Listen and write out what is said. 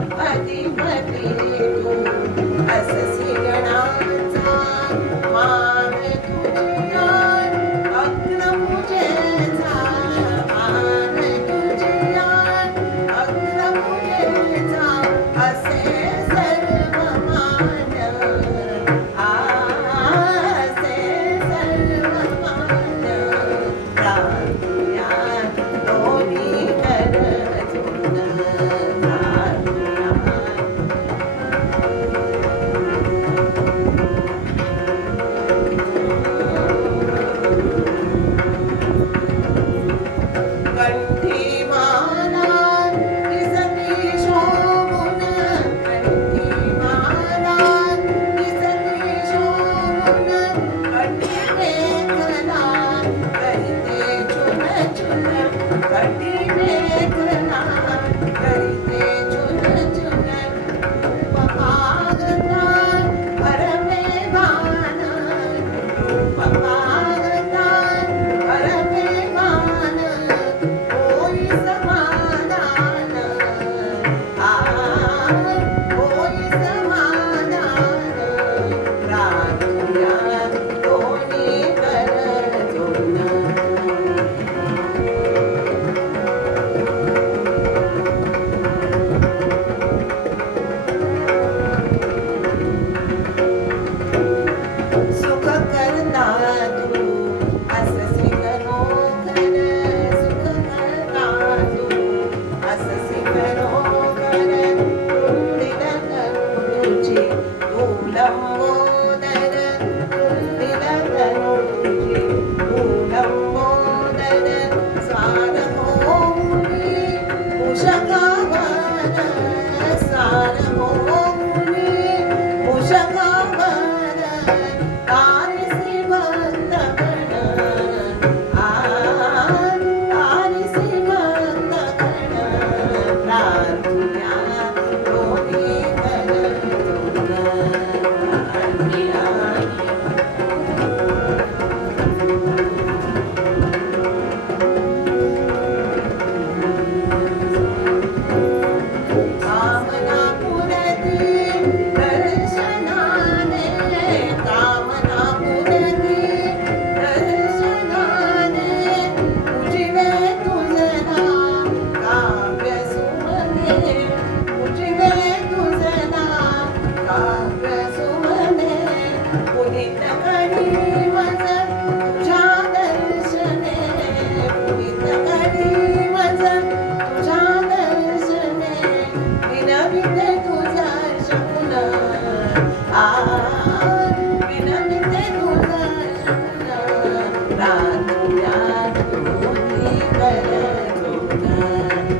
पति पति का मज तुझ्या दृश्य तुम्ही काढी मज तुझ्या दर्शने विनामे तुझा शकला आिनवी ते तुझा शकला